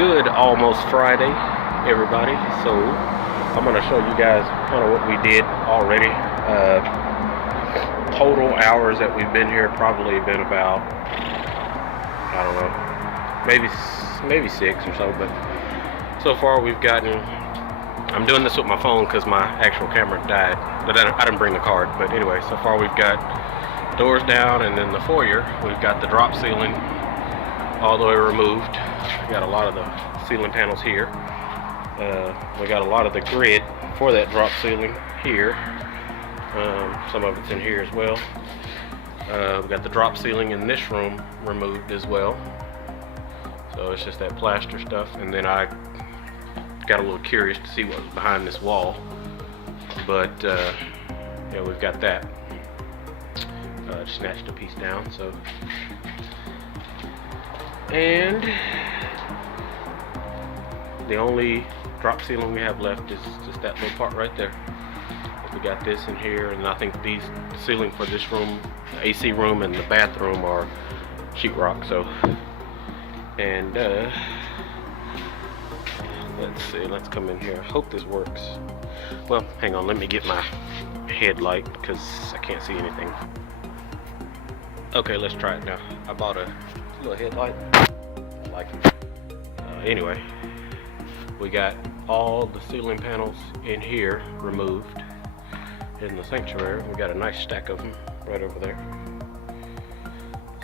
Good almost Friday, everybody. So I'm going to show you guys kind of what we did already. Total hours that we've been here probably been about, I don't know, maybe 6 or so. But so far we've gotten, I'm doing this with my phone because my actual camera died, but I didn't bring the card. But anyway, so far we've got doors down, and then the foyer we've got the drop ceiling all the way removed. We got a lot of the ceiling panels here. We got a lot of the grid for that drop ceiling here. Some of it's in here as well. We got the drop ceiling in this room removed as well. So it's just that plaster stuff. And then I got a little curious to see what was behind this wall. But yeah, we've got that. Snatched a piece down. So. And the only drop ceiling we have left is just that little part right there. We got this in here, and I think these ceiling for this room, the AC room and the bathroom, are sheetrock. So, and let's see, let's come in here. I hope this works. Well, hang on, let me get my headlight because I can't see anything. Okay, let's try it now. I bought a little headlight. I like it. Anyway, we got all the ceiling panels in here removed in the sanctuary. We got a nice stack of them right over there.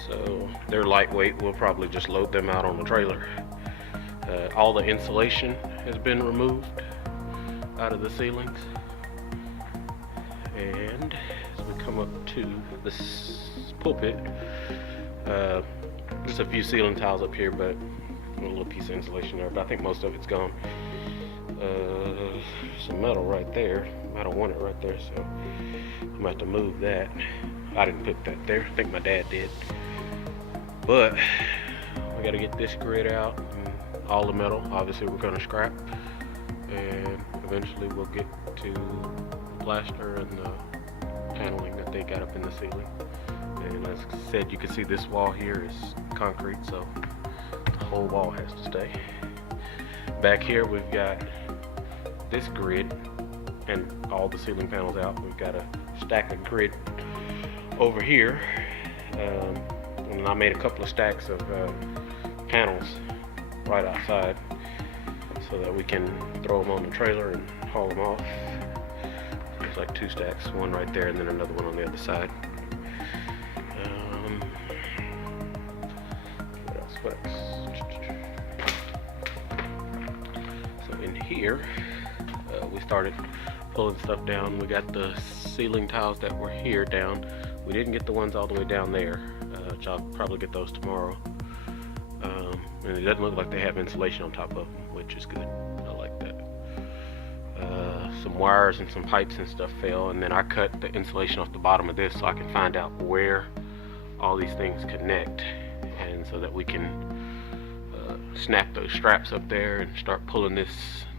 So they're lightweight. We'll probably just load them out on the trailer. All the insulation has been removed out of the ceilings. And as we come up to this pulpit, there's a few ceiling tiles up here, but a little piece of insulation there, but I think most of it's gone. Some metal right there. I don't want it right there, so I'm gonna have to move that. I didn't put that there. I think my dad did. But we got to get this grid out and all the metal. Obviously, we're gonna scrap, and eventually we'll get to the plaster and the paneling that they got up in the ceiling. And as I said, you can see this wall here is concrete, so the whole wall has to stay. Back here we've got this grid and all the ceiling panels out. We've got a stack of grid over here, and I made a couple of stacks of panels right outside so that we can throw them on the trailer and haul them off. There's like 2 stacks, one right there and then another one on the other side. What else? So in here, we started pulling stuff down. We got the ceiling tiles that were here down. We didn't get the ones all the way down there, which I'll probably get those tomorrow. And it doesn't look like they have insulation on top of them, which is good. I like that. Some wires and some pipes and stuff fell, and then I cut the insulation off the bottom of this so I can find out where all these things connect, and so that we can snap those straps up there and start pulling this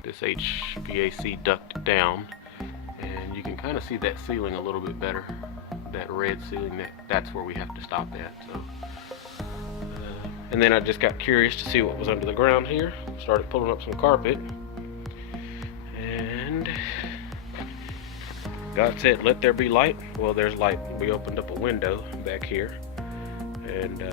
HVAC duct down. And you can kind of see that ceiling a little bit better, that red ceiling. That's where we have to stop at. So and then I just got curious to see what was under the ground here. Started pulling up some carpet, and God said, "Let there be light." Well, there's light. We opened up a window back here, and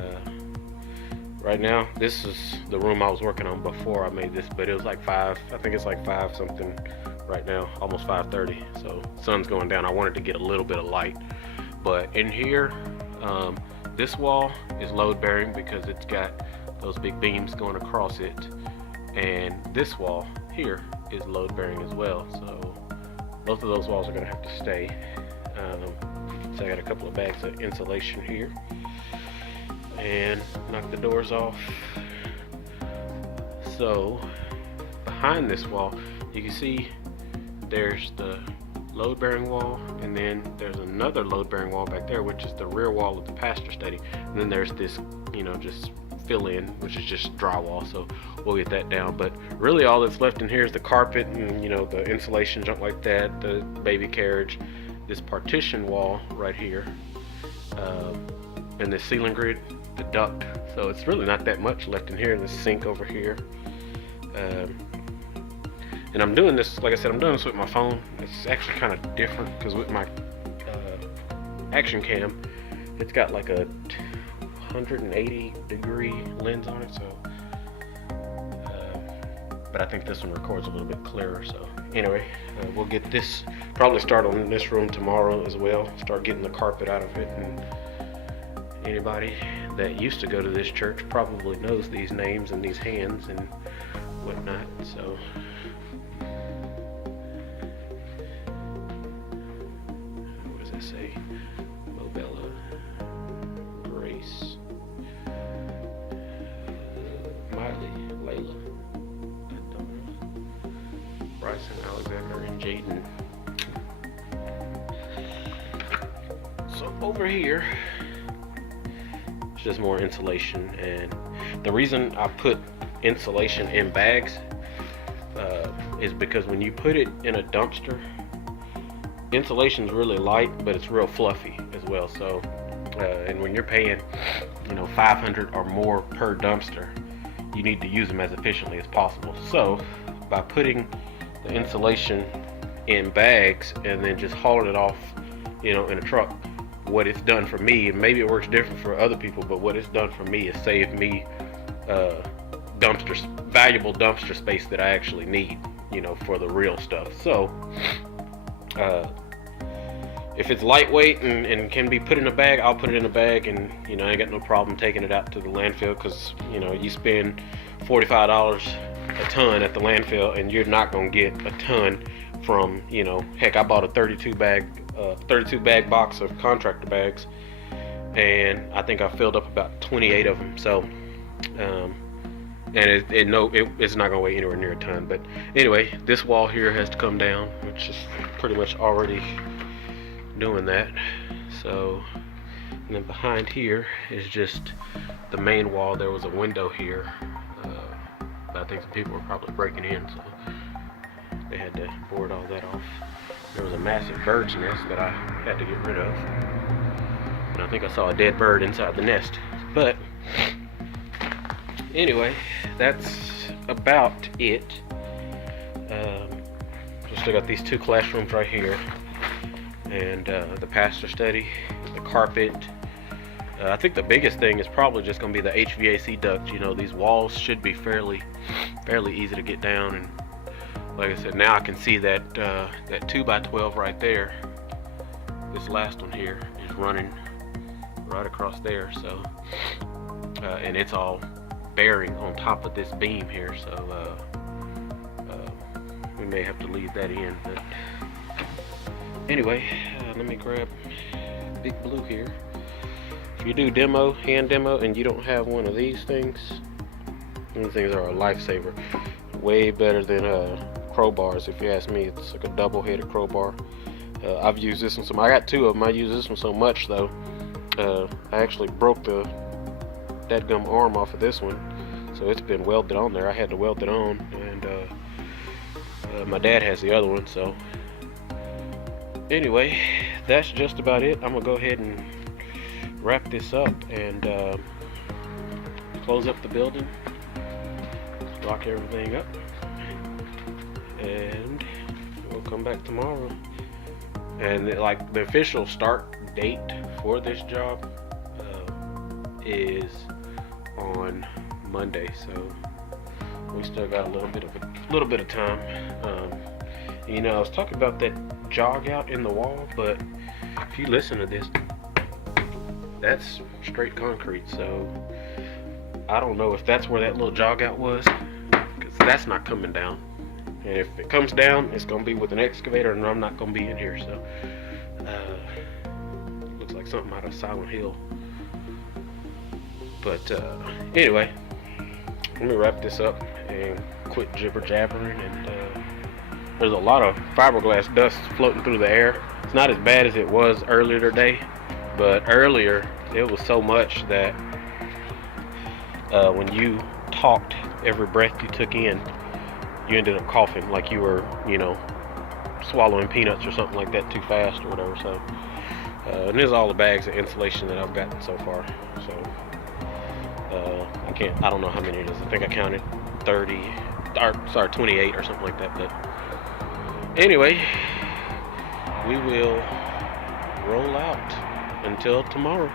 right now this is the room I was working on before I made this, but it was like 5, I think it's like 5 something right now, almost 5:30. So sun's going down. I wanted to get a little bit of light. But in here, this wall is load bearing because it's got those big beams going across it, and this wall here is load bearing as well. So both of those walls are going to have to stay. So I got a couple of bags of insulation here, and knock the doors off. So behind this wall, you can see there's the load bearing wall, and then there's another load bearing wall back there, which is the rear wall of the pastor study. And then there's this, just fill in, which is just drywall. So we'll get that down. But really all that's left in here is the carpet and the insulation, junk like that, the baby carriage, this partition wall right here, and the ceiling grid, the duct. So it's really not that much left in here, and the sink over here. And I'm doing this, like I said, I'm doing this with my phone. It's actually kind of different because with my action cam, it's got like a 180-degree lens on it, so but I think this one records a little bit clearer. So anyway, we'll get this, probably start on this room tomorrow as well, start getting the carpet out of it. And anybody that used to go to this church probably knows these names and these hands and whatnot. So what does that say? Mobella, Grace, Miley, Layla, Bryson, Alexander, and Jaden. So over here, it's just more insulation, and the reason I put insulation in bags is because when you put it in a dumpster, insulation's really light, but it's real fluffy as well. So, and when you're paying, $500 or more per dumpster, you need to use them as efficiently as possible. So, by putting the insulation in bags and then just hauling it off, in a truck, what it's done for me, and maybe it works different for other people, but what it's done for me is saved me valuable dumpster space that I actually need, for the real stuff. So, if it's lightweight and can be put in a bag, I'll put it in a bag, and I ain't got no problem taking it out to the landfill, because you spend $45 a ton at the landfill, and you're not gonna get a ton from, heck, I bought a 32 bag box of contractor bags, and I think I filled up about 28 of them. So, and it's not gonna weigh anywhere near a ton. But anyway, this wall here has to come down, which is pretty much already doing that. So, and then behind here is just the main wall. There was a window here, but I think some people were probably breaking in, so they had to board all that off. There was a massive bird's nest that I had to get rid of, and I think I saw a dead bird inside the nest. But anyway, that's about it. Still got these two classrooms right here, and the pastor study, the carpet. I think the biggest thing is probably just going to be the HVAC duct. These walls should be fairly easy to get down, and like I said, now I can see that that 2x12 right there. This last one here is running right across there. So, and it's all bearing on top of this beam here. So we may have to leave that in. But anyway, let me grab Big Blue here. If you do hand demo, and you don't have one of these things are a lifesaver. Way better than crowbars, if you ask me. It's like a double-headed crowbar. I've used this one I got two of them. I use this one so much though, I actually broke the dadgum arm off of this one, so it's been welded on there. I had to weld it on, and my dad has the other one. So anyway, that's just about it. I'm gonna go ahead and wrap this up and close up the building, lock everything up, and we'll come back tomorrow. And the official start date for this job is on Monday, so we still got a little bit of time. I was talking about that jog out in the wall, but if you listen to this, that's straight concrete. So I don't know if that's where that little jog out was, because that's not coming down. And if it comes down, it's going to be with an excavator, and I'm not going to be in here. So, looks like something out of Silent Hill. But anyway, let me wrap this up and quit jibber jabbering. And there's a lot of fiberglass dust floating through the air. It's not as bad as it was earlier today, but earlier it was so much that when you talked, every breath you took in, you ended up coughing like you were, swallowing peanuts or something like that too fast or whatever. So, and there's all the bags of insulation that I've gotten so far. So, I don't know how many it is. I think I counted 30 sorry, 28 or something like that. But anyway, we will roll out until tomorrow.